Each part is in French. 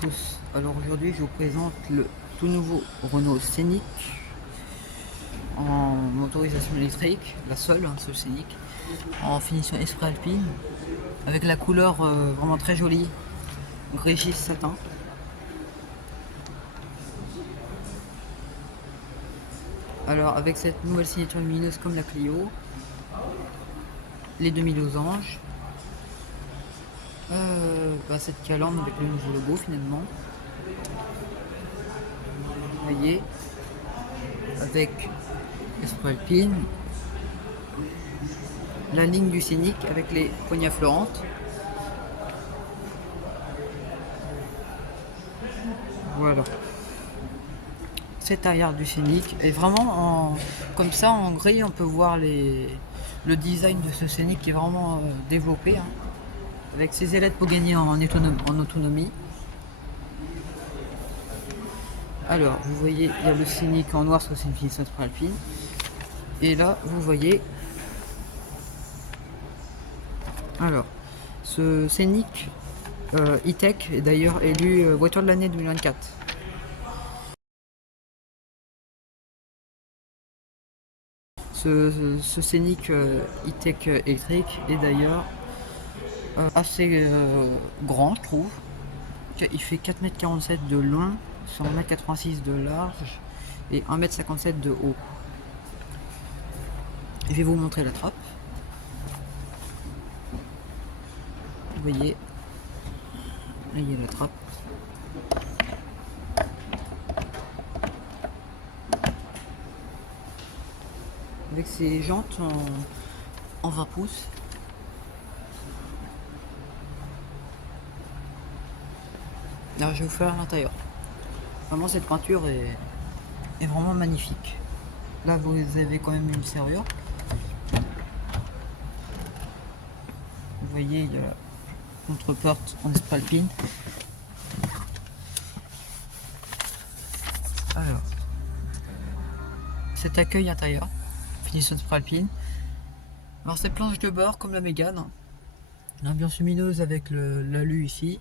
tous. Alors aujourd'hui je vous présente le tout nouveau Renault Scénic en motorisation électrique, la seule, seul Scénic, en finition Esprit Alpine, avec la couleur vraiment très jolie, gris gis satin. Alors avec cette nouvelle signature lumineuse comme la Clio, les demi-losanges, cette calandre avec le nouveau logo finalement. Vous voyez, avec Esprit Alpine, la ligne du Scénic avec les poignées affleurantes. Voilà. Cette arrière du Scénic est vraiment comme ça en gris, on peut voir le design de ce Scénic qui est vraiment développé, avec ses ailettes pour gagner en autonomie. Alors vous voyez, il y a le Scénic en noir, c'est une finition Esprit Alpine, et là vous voyez, alors ce Scénic E-Tech est d'ailleurs élu voiture de l'année 2024. Ce Scénic E-Tech électrique est d'ailleurs assez grand, je trouve. Il fait 4,47 m de long, sur 1,86 m de large et 1,57 m de haut. Je vais vous montrer la trappe. Vous voyez, là il y a la trappe. Avec ses jantes en 20 pouces. Alors je vais vous faire l'intérieur. Vraiment cette peinture est vraiment magnifique. Là vous avez quand même une serrure. Vous voyez, il y a la contre-porte en Esprit Alpine. Alors, cet accueil intérieur, finition Esprit Alpine. Alors ces planches de bord comme la Mégane. L'ambiance lumineuse avec l'alu ici.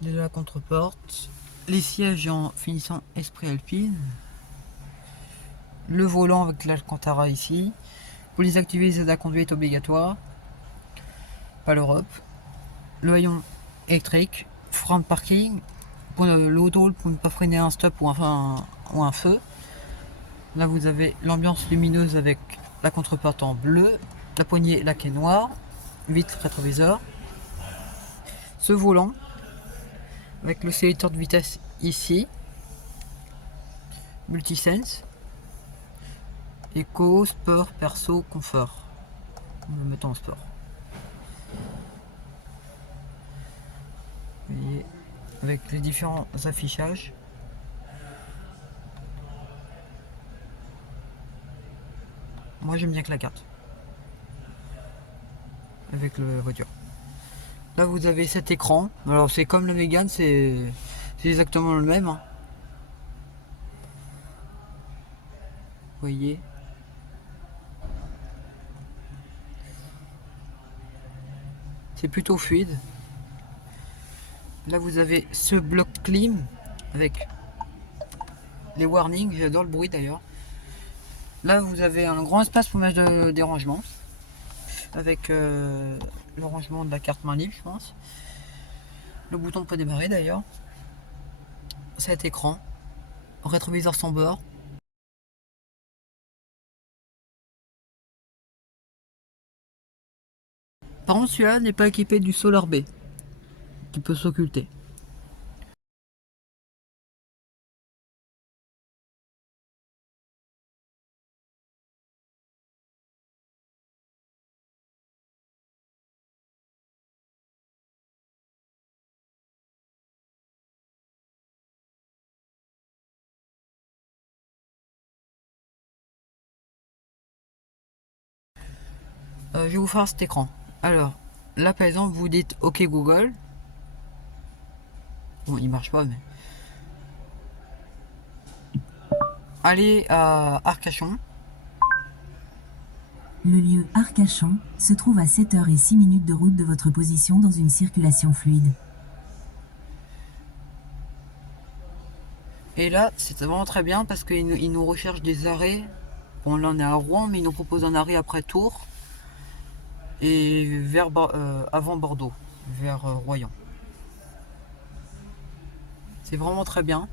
Déjà la contre-porte. Les sièges en finissant Esprit Alpine. Le volant avec l'Alcantara ici. Pour les activer, les aides à conduite obligatoires. Pas l'Europe. Le haillon électrique. Frein de parking. Pour le haut pour ne pas freiner un stop ou un feu. Là vous avez l'ambiance lumineuse avec la contre-porte en bleu. La poignée laquée noire. Vitre rétroviseur. Ce volant avec le sélecteur de vitesse ici. Multisense. Éco, sport, perso, confort. On va le mettre en sport. Vous voyez, avec les différents affichages. Moi j'aime bien que la carte. Avec la voiture. Là vous avez cet écran. Alors c'est comme le Mégane, c'est exactement le même. Vous voyez. C'est plutôt fluide. Là vous avez ce bloc clim avec les warnings, j'adore le bruit d'ailleurs. Là vous avez un grand espace pour mettre des rangements. Avec le rangement de la carte main libre je pense. Le bouton pour démarrer d'ailleurs. Cet écran. Rétroviseur sans bord. Par contre celui-là n'est pas équipé du Solar B qui peut s'occulter. Je vais vous faire cet écran. Alors là par exemple vous dites OK Google. Bon il marche pas mais. Allez à Arcachon. Le lieu Arcachon se trouve à 7h06 de route de votre position dans une circulation fluide. Et là, c'est vraiment très bien parce qu'ils nous recherchent des arrêts. Bon, là on est à Rouen, mais ils nous proposent un arrêt après Tours et avant Bordeaux, vers Royan. C'est vraiment très bien.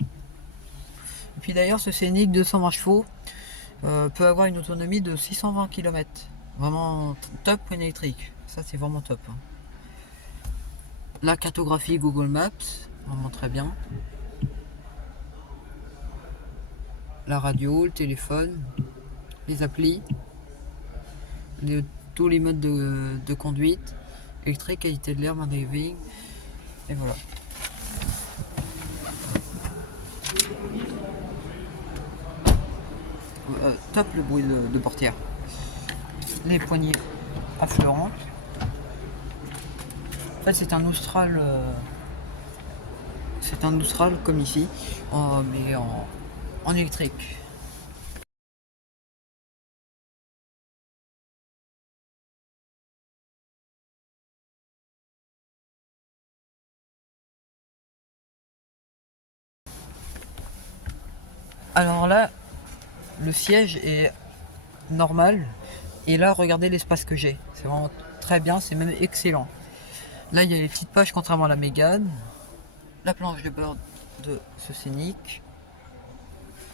Et puis d'ailleurs, ce Scénic 220 chevaux peut avoir une autonomie de 620 km. Vraiment top pour une électrique. Ça, c'est vraiment top. La cartographie Google Maps, vraiment très bien. La radio, le téléphone, les applis, tous les modes de conduite, électrique, qualité de l'air, mode driving, et voilà. Top le bruit de portière. Les poignées affleurantes. En fait, c'est un Austral. C'est un Austral comme ici, mais en électrique. Alors là, le siège est normal. Et là, regardez l'espace que j'ai. C'est vraiment très bien, c'est même excellent. Là, il y a les petites pages contrairement à la Mégane. La planche de bord de ce Scénic.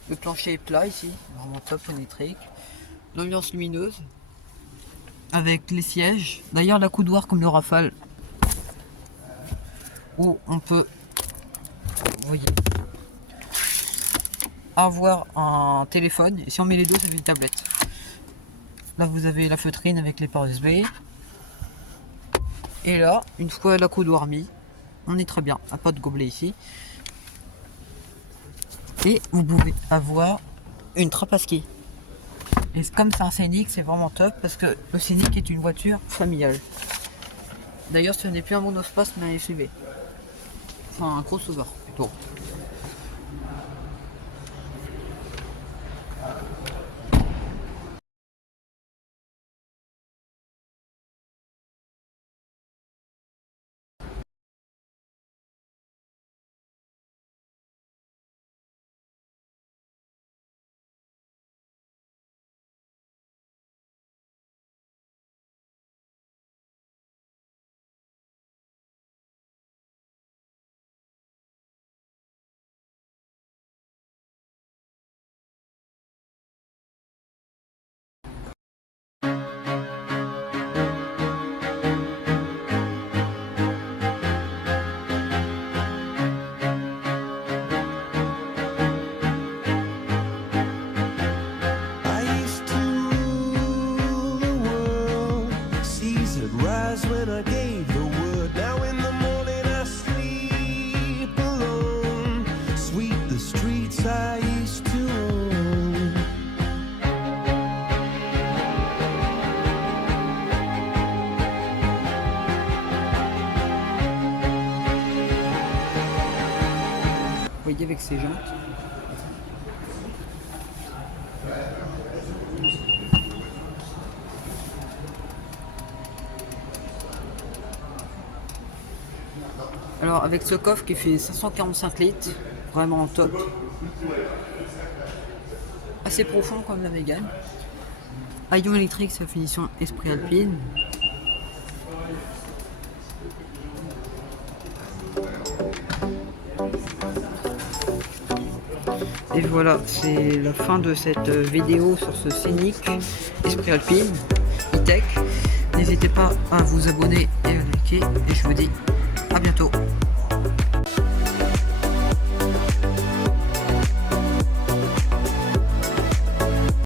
Le plancher est plat ici, vraiment top électrique. L'ambiance lumineuse. Avec les sièges. D'ailleurs, la coudoir comme le Rafale. Où on peut, vous voyez, avoir un téléphone. Et si on met les deux, ça fait une tablette. Là, vous avez la feutrine avec les ports USB. Et là, une fois la coudoir mis, on est très bien. Pas de gobelet ici. Et vous pouvez avoir une trappe à ski. Et comme c'est un Scénic, c'est vraiment top parce que le Scénic est une voiture familiale. D'ailleurs, ce n'est plus un monospace mais un SUV. Enfin, un crossover plutôt. I used to rule the world, seas would rise when I gave the word. Now in the morning I sleep alone, sweep the streets I used to own. Vous voyez avec ses jantes. Alors avec ce coffre qui fait 545 litres, vraiment top. Assez profond comme la Mégane. Haillon électrique, sa finition Esprit Alpine. Et voilà, c'est la fin de cette vidéo sur ce Scénic Esprit Alpine E-Tech. N'hésitez pas à vous abonner et à liker. Et je vous dis